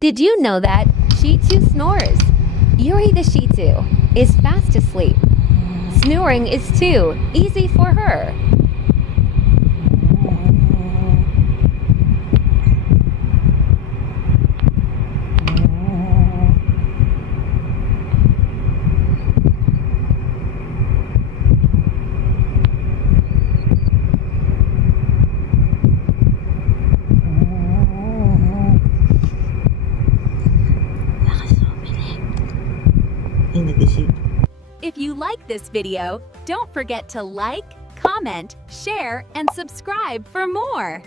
Did you know that Shih Tzu snores? Yuri the Shih Tzu is fast asleep. Snoring is too easy for her. If you like this video, don't forget to like, comment, share, and subscribe for more.